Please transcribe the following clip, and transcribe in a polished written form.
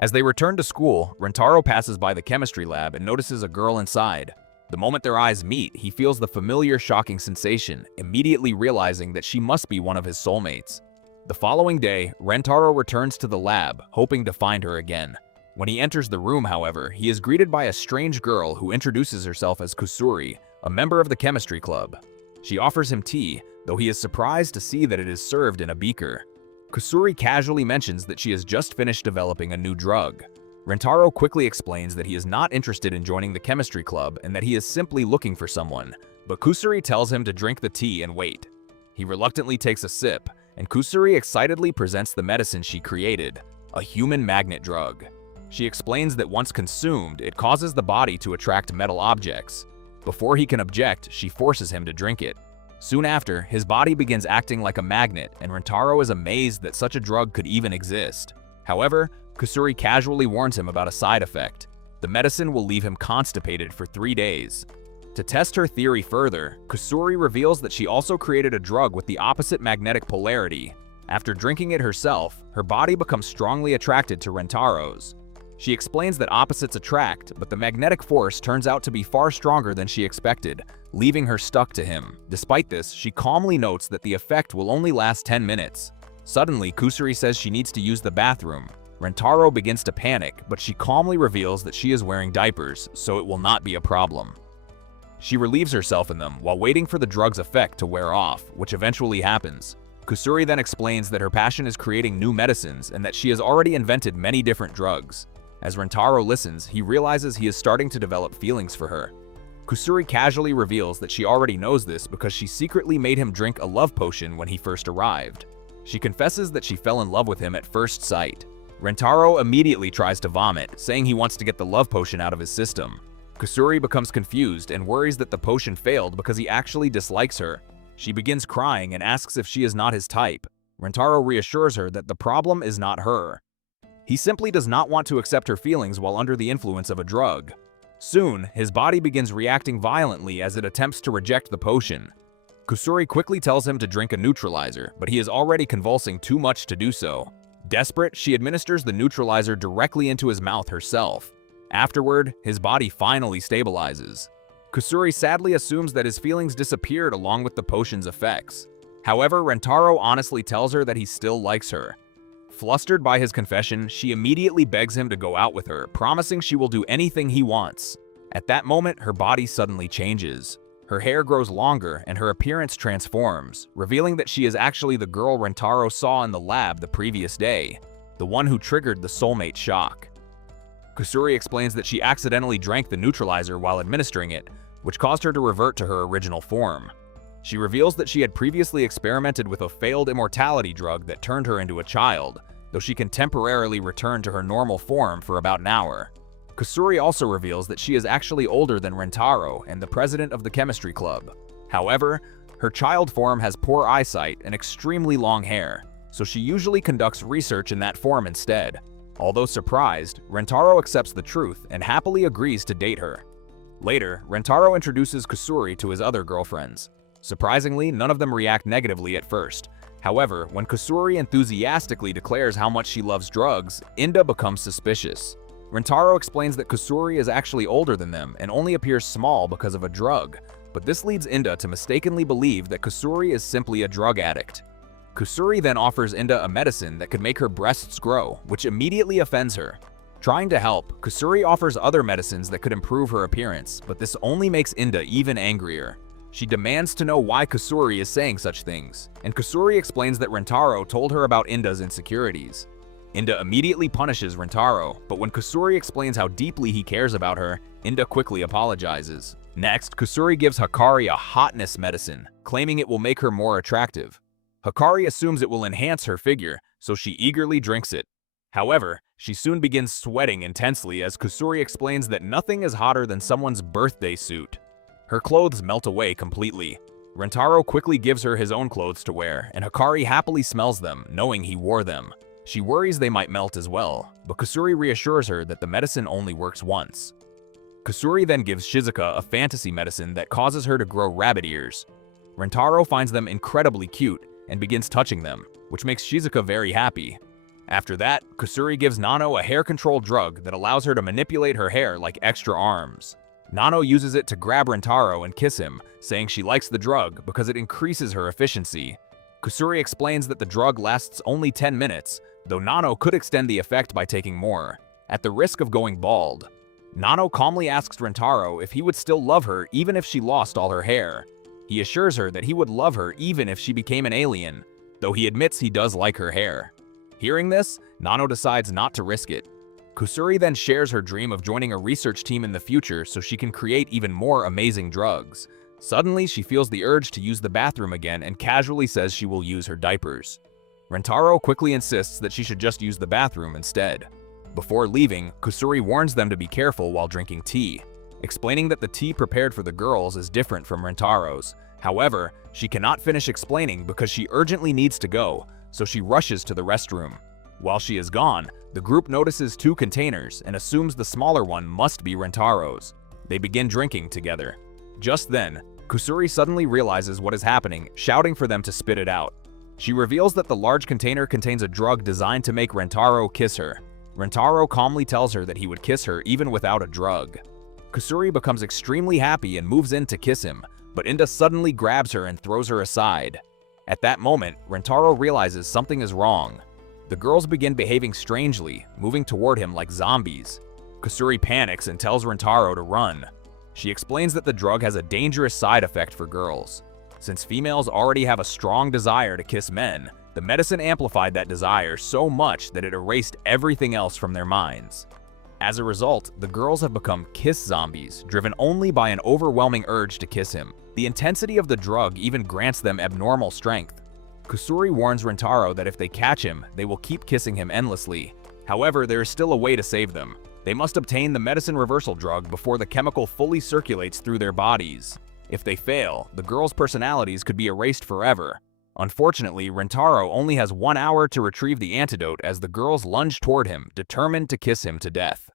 As they return to school, Rentaro passes by the chemistry lab and notices a girl inside. The moment their eyes meet, he feels the familiar shocking sensation, immediately realizing that she must be one of his soulmates. The following day, Rentaro returns to the lab, hoping to find her again. When he enters the room, however, he is greeted by a strange girl who introduces herself as Kusuri, a member of the chemistry club. She offers him tea, though he is surprised to see that it is served in a beaker. Kusuri casually mentions that she has just finished developing a new drug. Rentaro quickly explains that he is not interested in joining the chemistry club and that he is simply looking for someone, but Kusuri tells him to drink the tea and wait. He reluctantly takes a sip, and Kusuri excitedly presents the medicine she created, a human magnet drug. She explains that once consumed, it causes the body to attract metal objects. Before he can object, she forces him to drink it. Soon after, his body begins acting like a magnet, and Rentaro is amazed that such a drug could even exist. However, Kusuri casually warns him about a side effect. The medicine will leave him constipated for 3 days. To test her theory further, Kusuri reveals that she also created a drug with the opposite magnetic polarity. After drinking it herself, her body becomes strongly attracted to Rentaro's. She explains that opposites attract, but the magnetic force turns out to be far stronger than she expected, leaving her stuck to him. Despite this, she calmly notes that the effect will only last 10 minutes. Suddenly, Kusuri says she needs to use the bathroom. Rentaro begins to panic, but she calmly reveals that she is wearing diapers, so it will not be a problem. She relieves herself in them while waiting for the drug's effect to wear off, which eventually happens. Kusuri then explains that her passion is creating new medicines and that she has already invented many different drugs. As Rentaro listens, he realizes he is starting to develop feelings for her. Kusuri casually reveals that she already knows this because she secretly made him drink a love potion when he first arrived. She confesses that she fell in love with him at first sight. Rentaro immediately tries to vomit, saying he wants to get the love potion out of his system. Kusuri becomes confused and worries that the potion failed because he actually dislikes her. She begins crying and asks if she is not his type. Rentaro reassures her that the problem is not her. He simply does not want to accept her feelings while under the influence of a drug. Soon, his body begins reacting violently as it attempts to reject the potion. Kusuri quickly tells him to drink a neutralizer, but he is already convulsing too much to do so. Desperate, she administers the neutralizer directly into his mouth herself. Afterward, his body finally stabilizes. Kusuri sadly assumes that his feelings disappeared along with the potion's effects. However, Rentaro honestly tells her that he still likes her. Flustered by his confession, she immediately begs him to go out with her, promising she will do anything he wants. At that moment, her body suddenly changes. Her hair grows longer and her appearance transforms, revealing that she is actually the girl Rentaro saw in the lab the previous day, the one who triggered the soulmate shock. Kusuri explains that she accidentally drank the neutralizer while administering it, which caused her to revert to her original form. She reveals that she had previously experimented with a failed immortality drug that turned her into a child, though she can temporarily return to her normal form for about an hour. Kusuri also reveals that she is actually older than Rentaro and the president of the chemistry club. However, her child form has poor eyesight and extremely long hair, so she usually conducts research in that form instead. Although surprised, Rentaro accepts the truth and happily agrees to date her. Later, Rentaro introduces Kusuri to his other girlfriends. Surprisingly, none of them react negatively at first. However, when Kusuri enthusiastically declares how much she loves drugs, Inda becomes suspicious. Rentaro explains that Kusuri is actually older than them and only appears small because of a drug, but this leads Inda to mistakenly believe that Kusuri is simply a drug addict. Kusuri then offers Inda a medicine that could make her breasts grow, which immediately offends her. Trying to help, Kusuri offers other medicines that could improve her appearance, but this only makes Inda even angrier. She demands to know why Kusuri is saying such things, and Kusuri explains that Rentaro told her about Inda's insecurities. Inda immediately punishes Rentaro, but when Kusuri explains how deeply he cares about her, Inda quickly apologizes. Next, Kusuri gives Hikari a hotness medicine, claiming it will make her more attractive. Hikari assumes it will enhance her figure, so she eagerly drinks it. However, she soon begins sweating intensely as Kusuri explains that nothing is hotter than someone's birthday suit. Her clothes melt away completely. Rentaro quickly gives her his own clothes to wear, and Hikari happily smells them, knowing he wore them. She worries they might melt as well, but Kusuri reassures her that the medicine only works once. Kusuri then gives Shizuka a fantasy medicine that causes her to grow rabbit ears. Rentaro finds them incredibly cute and begins touching them, which makes Shizuka very happy. After that, Kusuri gives Nano a hair control drug that allows her to manipulate her hair like extra arms. Nano uses it to grab Rentaro and kiss him, saying she likes the drug because it increases her efficiency. Kusuri explains that the drug lasts only 10 minutes, though Nano could extend the effect by taking more, at the risk of going bald. Nano calmly asks Rentaro if he would still love her even if she lost all her hair. He assures her that he would love her even if she became an alien, though he admits he does like her hair. Hearing this, Nano decides not to risk it. Kusuri then shares her dream of joining a research team in the future so she can create even more amazing drugs. Suddenly, she feels the urge to use the bathroom again and casually says she will use her diapers. Rentaro quickly insists that she should just use the bathroom instead. Before leaving, Kusuri warns them to be careful while drinking tea, explaining that the tea prepared for the girls is different from Rentaro's. However, she cannot finish explaining because she urgently needs to go, so she rushes to the restroom. While she is gone, the group notices 2 containers and assumes the smaller one must be Rentaro's. They begin drinking together. Just then, Kusuri suddenly realizes what is happening, shouting for them to spit it out. She reveals that the large container contains a drug designed to make Rentaro kiss her. Rentaro calmly tells her that he would kiss her even without a drug. Kusuri becomes extremely happy and moves in to kiss him, but Inda suddenly grabs her and throws her aside. At that moment, Rentaro realizes something is wrong. The girls begin behaving strangely, moving toward him like zombies. Kusuri panics and tells Rentaro to run. She explains that the drug has a dangerous side effect for girls. Since females already have a strong desire to kiss men, the medicine amplified that desire so much that it erased everything else from their minds. As a result, the girls have become kiss zombies, driven only by an overwhelming urge to kiss him. The intensity of the drug even grants them abnormal strength. Kusuri warns Rentaro that if they catch him, they will keep kissing him endlessly. However, there is still a way to save them. They must obtain the medicine reversal drug before the chemical fully circulates through their bodies. If they fail, the girls' personalities could be erased forever. Unfortunately, Rentaro only has 1 hour to retrieve the antidote as the girls lunge toward him, determined to kiss him to death.